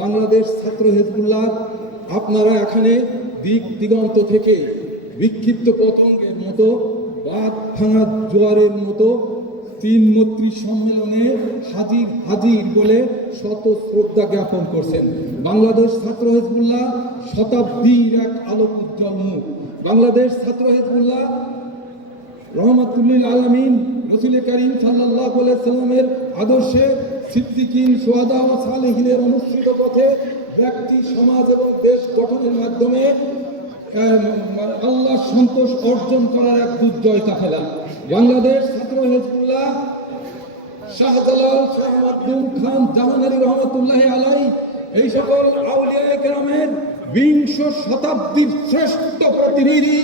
বাংলাদেশ ছাত্র হেজবুল্লাহ, আপনারা এখানে দিক দিগন্ত থেকে বিক্ষিপ্ত পতঙ্গের মতো বাদ ভাঙা জোয়ারের মতো তিন মন্ত্রী সম্মেলনে হাজির হাজির বলে শত শ্রদ্ধা জ্ঞাপন করছেন বাংলাদেশ ছাত্র হেজবুল্লাহ শতাব্দীর এক আলোক উজ্জ্বল মুখ। বাংলাদেশ ছাত্র হেজবুল্লাহ রহমাতুল্লিল আলমিন রসুল করিম সাল্লাহ সাল্লামের আদর্শে সিদ্দিকিন সোহাদা ও সালেহিনের অনুসৃত পথে ব্যক্তি সমাজ এবং দেশ গঠনের মাধ্যমে আহ, আল্লাহর সন্তোষ অর্জন করার এক দুর্জয় কাফেলা। বাংলাদেশ ছাত্র হেজবুল্লাহ শাহজালাল শাহ মাকদুম খান জাহানারি রহমতুল্লাহ আলাই এই সকল আউলিয়া কেরামের বিংশ শতাব্দীর শ্রেষ্ঠ প্রতিনিধি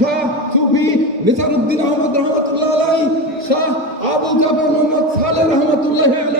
শাহ সুফি নিসারুদ্দিন আহমদ রহমতুল্লাহ আলাই শাহ আবু জাফর মোহাম্মদ সালেহ রহমতুল্লাহ আলাইয়ের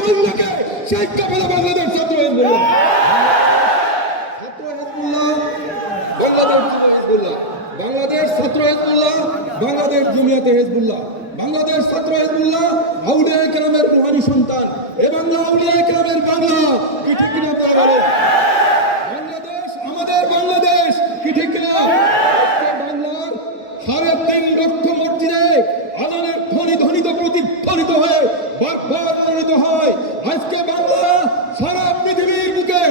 বাংলাকে সেই কাফেলা বাংলাদেশ ছাত্র হিজবুল্লাহ। ছাত্র হিজবুল্লাহ, বাংলাদেশ হিজবুল্লাহ। বাংলাদেশ ছাত্র হিজবুল্লাহ, বাংলাদেশ জুমিয়াতে হিজবুল্লাহ। বাংলাদেশ ছাত্র হিজবুল্লাহ আউলিয়া কেরামের রুহানি সন্তান। এ বাংলা আউলিয়া কেরামের বাংলা, কি ঠিক তারা বলে? বাংলাদেশ আমাদের বাংলাদেশ কি ঠিক কিনা আজকে বাংলার সাড়ে তিন লক্ষ মসজিদে আজানের ধ্বনি ধ্বনিত প্রতিধ্বনিত হয়ে বারবার মনোনীত হয় আজকে বাংলা সারা পৃথিবীর বুকে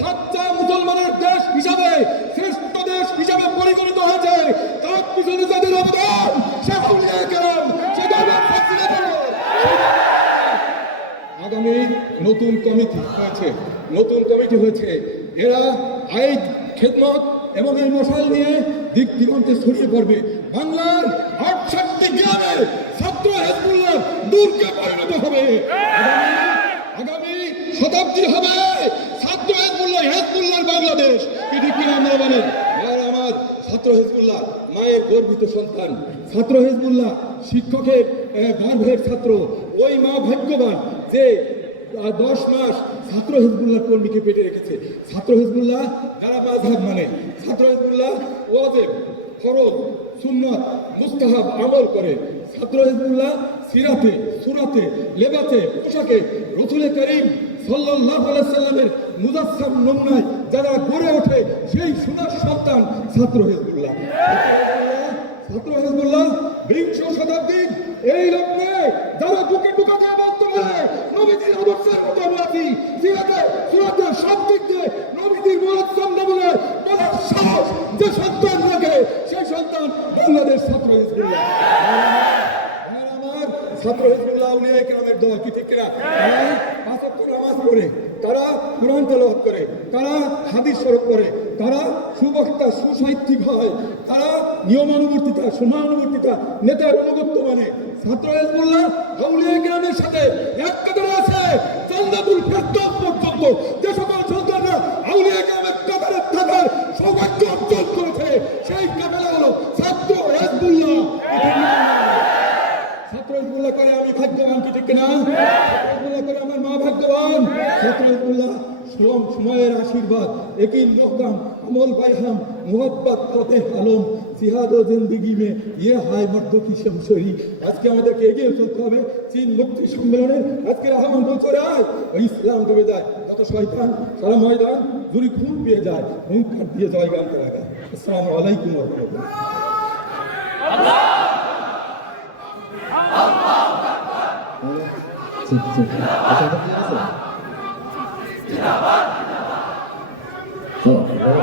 সাচ্চা মুসলমানের দেশ হিসাবে শ্রেষ্ঠ দেশ হিসাবে পরিগণিত হয়েছে তার পিছনে যাদের অবদান সে আউলিয়া কেরাম সে দরবার ফজিলতের। আগামী নতুন কমিটি হয়েছে নতুন কমিটি হয়েছে। এরা আইন খেদমত এবং এই মশাল নিয়ে দিক দিগন্তে ছড়িয়ে পড়বে। বাংলার আটষট্টি গ্রামে ছাত্র হেজবুল্লাহ দূরকে পরিণত হবে। আগামী- শতাব্দী হবে ছাত্র হেজবুল্লাহ, হেজবুল্লাহর বাংলাদেশ। এটি কি আমরা বলেন আমার ছাত্র হেজবুল্লাহ, মায়ের গর্বিত সন্তান। ছাত্র হেজবুল্লাহ, শিক্ষকের গর্ভের ছাত্র। ওই মা ভাগ্যবান যে দশ মাস ছাত্র হিজবুল্লাহ কর্মীকে পেটে রেখেছে। ছাত্র হিজবুল্লাহ যারা মাঝহাব মানে ছাত্র হিজবুল্লাহ ওয়াজেব, ফরজ, সুন্নাত, মুস্তাহাব আমল করে, ছাত্র হিজবুল্লাহ সিরাতে, সুরাতে, লেবাতে, পোশাকে রসুলে করিম আলাইহি সাল্লামের মুজাসসাম নমুনায় যারা গড়ে ওঠে, সেই সোনার সন্তান ছাত্র হিজবুল্লাহ। ছাত্র হিজবুল্লাহ বিংশ শতাব্দীর এই লগ্নে যারা বুকে বুকাকে বন্ধ করে নবীজির আদর্শের মতো আমি আছি সিরাতে সুরাতে সব দিক দিয়ে নবীজির মুজাসসাম নমুনা বলার সাহস যে সন্তান রাখে সেই সন্তান বাংলাদেশ ছাত্র হিজবুল্লাহ ভাইয়েরা আমার হয় মানে। ছাত্র হিজবুল্লাহ, আউলিয়া কেরামের সাথে এক আছে চন্দাতুল ফেরদৌস পর্যন্ত। যে সকল সন্তানরা আউলিয়া কেরামের কাতারে থাকার হিজবুল্লাহ ছাত্র হিজবুল্লাহ করে আমি ভাগ্যবান কি ঠিক না হিজবুল্লাহ করে আমার মা হিজবুল্লাহ সোম সময়ের আশীর্বাদ, একই মোহকাম আমল পাইহাম, মোহব্বত ফতে আলম জিহাদ ও জিন্দগি মে ইয়ে হায় মর্দ কি শমশরি আজকে আমাদেরকে এগিয়ে চলতে হবে চীন মুক্তি সম্মেলনে। আজকে আহ্বান বলছে আয় ইসলাম ডুবে যায় কত শয়তান, সারা ময়দান দূরি খুন পেয়ে যায় হুঙ্কার দিয়ে জয়গান করা যায় আসসালামু আলাইকুম রহমতুল্লাহ। ঠিক ঠিক আচ্ছা এটা ঠিক আছে হ্যাঁ